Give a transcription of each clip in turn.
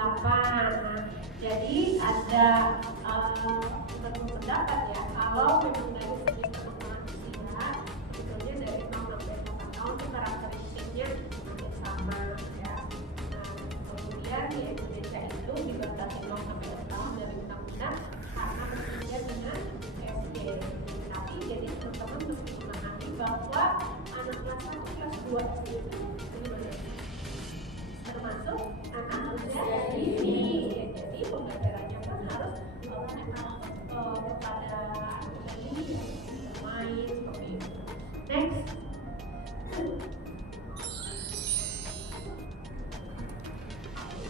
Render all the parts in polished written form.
8. Nah, jadi ada pendapat ya, kalau memang dari segi perkembangan usia, sebetulnya dari 0 sampai 8 tahun itu karakteristiknya hampir sama ya. Nah, kemudian di Indonesia itu dibatasi 0 sampai 6 tahun dari undang-undang karena bekerja dengan SD. Tapi jadi teman-teman mesti memahami bahwa anak kelas 1, kelas 2 SD itu termasuk anak usia dini. Jadi pembelajarannya pun harus kepada anak ini main seperti itu. Next.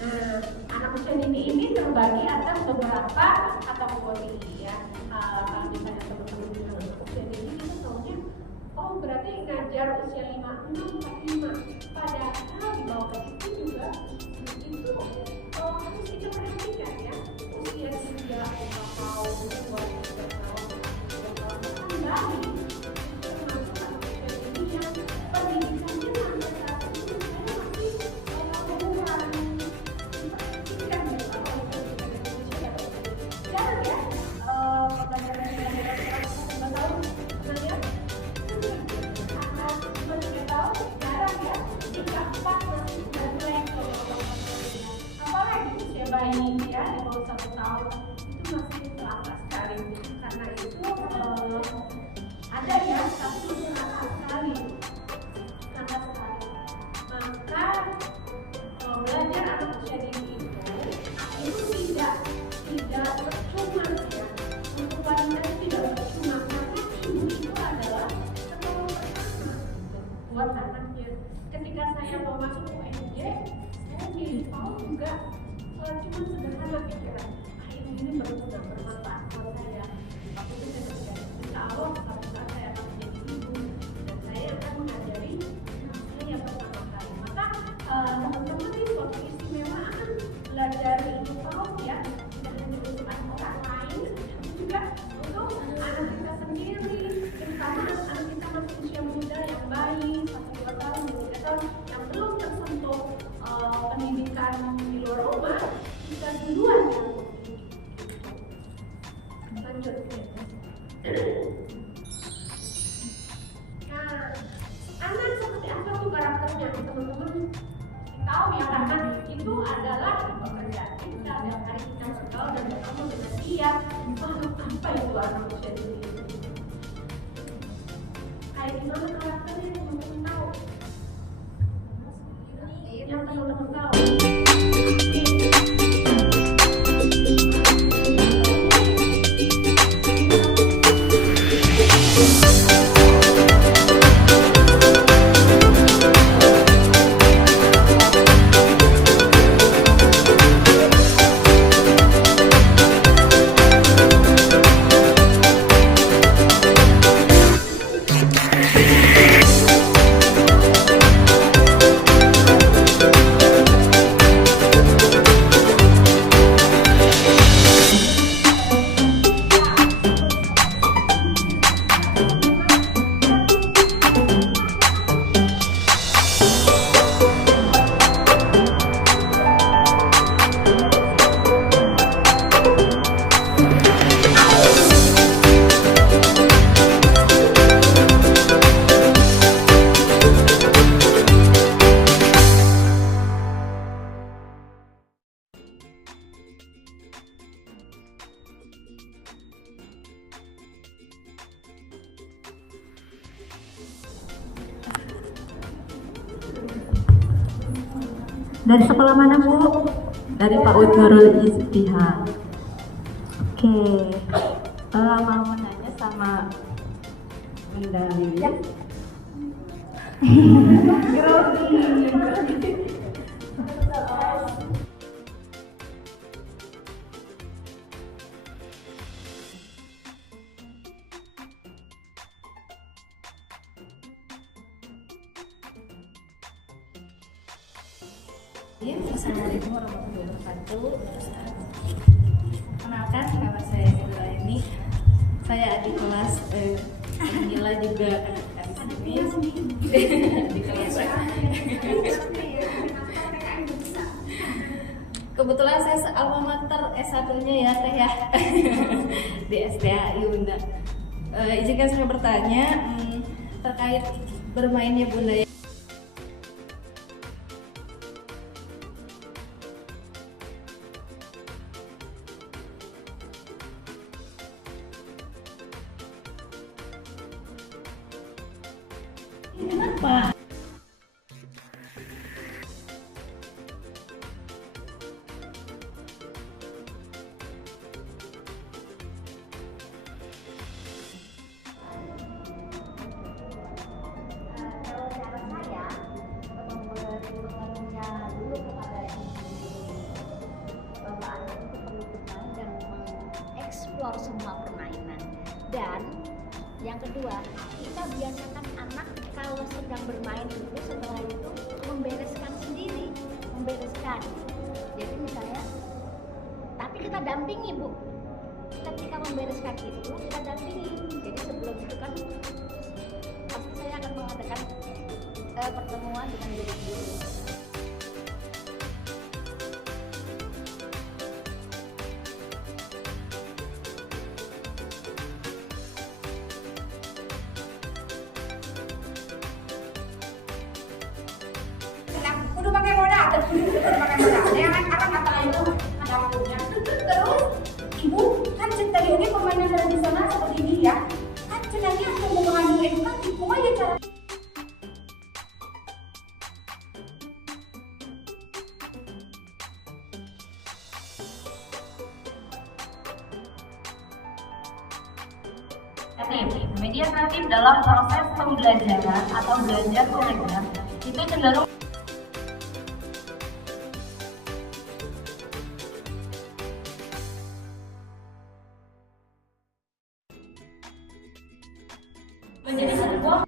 Nah, anak usia dini ini terbagi atas beberapa kategori ya. Kalau misalnya teman-teman bilang usia dini itu tahunya, oh berarti ngajar usia 5, 6, 4, 5. Padahal di bawah itu juga itu harus kita perhatikan ya. Usia 3, 4 tahun, 2, 3 tahun, 3 tahun kan bayi. Termasuk anak usia dini yang pendidikannya sampai saat itu saya masih kurang diperhatikan gitu. Kalau kita Indonesia jarang ya pembelajaran yang tahun pernah ya? 3 tahun jarang ya. 3, 4 masih mulai apalagi usia bayi ya di bawah 1 tahun itu masih lama sekali karena itu ada ya tapi lama sekali maka belajar anak usia dini itu tidak percuma ya. Untuk wanita itu tidak percuma karena ibu itu adalah sekolah pertama buat anaknya. Ketika saya mau masuk UNJ, saya jadi tahu juga cuma sederhana pikiran. Ini berguna, bermanfaat buat saya. Waktu itu saya berpikir, insya Allah suatu saat saya akan menjadi ibu dan saya akan mengajari anak saya pertama kali. Maka teman-teman ini suatu istimewaan belajar ilmu paut ya, tidak hanya untuk orang lain, tapi juga untuk anak kita sendiri, terutama anak kita masih usia muda yang bayi, 1, 2 tahun, 3 tahun, yang belum tersentuh pendidikan di luar rumah, bisa duluan ya. Lanjut. Nah, anak seperti apa tuh karakternya teman-teman? Tahu ya karena itu adalah pekerjaan kita tiap hari kita sekolah dan kamu sudah siap. Apa itu anak usia dini? Kayak gimana karakternya teman-teman tahu? Yang teman-teman tahu. Dari sekolah mana Bu? Dari Pak Nurul Istihad. Oke, mau nanya sama Bunda Lilian. Assalamualaikum warahmatullahi wabarakatuh. Kenalkan, nama saya Nila. Saya adik kelas Nila juga di sini. Kebetulan saya alma mater S1-nya ya Teh ya di STAI Bunda. Izinkan saya bertanya terkait bermainnya Bunda ya. Kenapa? Kalau cara saya memberi pengaruhnya dulu kepada bahwa anak itu perlu bermain dan mengeksplor semua permainan. Dan yang kedua, kita biasakan anak kalau sedang bermain dulu, setelah itu membereskan sendiri, membereskan. Jadi misalnya, tapi kita dampingi Bu. Ketika membereskan itu kita dampingi. Jadi sebelum itu kan pasti saya akan mengadakan pertemuan dengan guru-guru. Kudu pakai modal, kudu pakai modal. Ya kan, akan kata itu ada punya. Terus ibu kan tadi ini permainan tradisional seperti ini ya. Kan cenanya untuk mengandung edukasi, pokoknya cara media kreatif dalam proses pembelajaran atau belajar mengajar itu cenderung menjadi sebuah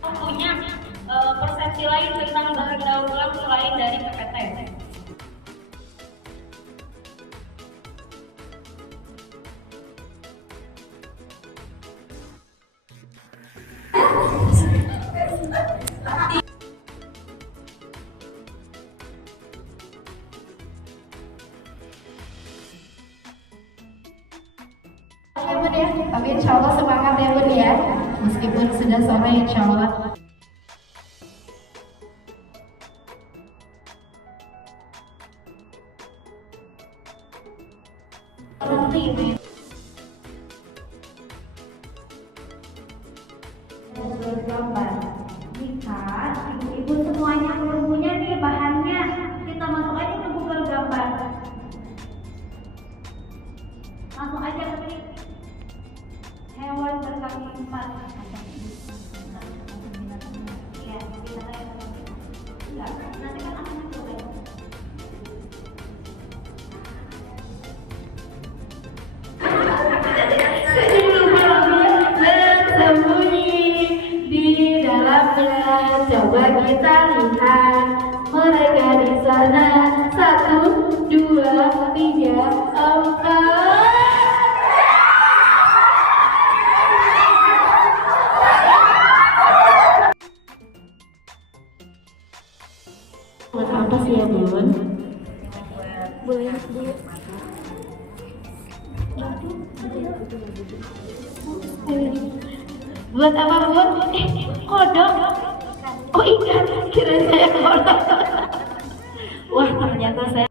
punya persepsi lain tentang bahan daur ulang selain dari PPT. Ya Bun ya, tapi insya Allah semangat ya Bun ya, meskipun sudah sore insya Allah. Gambar. Jika ibu-ibu semuanya belum punya nih bahannya, kita masuk aja ke Google Gambar. Langsung aja ketik hewan berkaki empat. Ya, kita nanti kan akan coba. Coba kita lihat mereka di sana 1, 2, 3, 4. Buat apa sih ya Bun? Boleh dulu. Buat apa Bun? Kodok. Oh ikan, kira saya kodok. Wah ternyata saya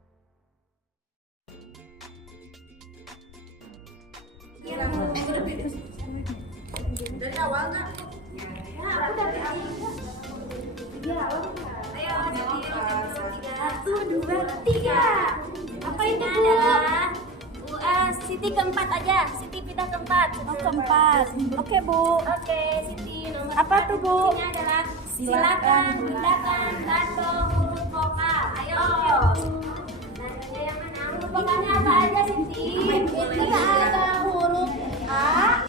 dari awal nggak? Aku dari awal. Ayo, 1, 2, 3. Apa itu adalah Siti keempat aja. Siti pindah keempat. oh keempat. Oke Bu. Oke, Siti nomor Apa tuh Bu? Ini adalah silakan gunakan kartu huruf vokal. Ayo. Yang mana? Huruf vokalnya apa aja Siti? Ini ada huruf A,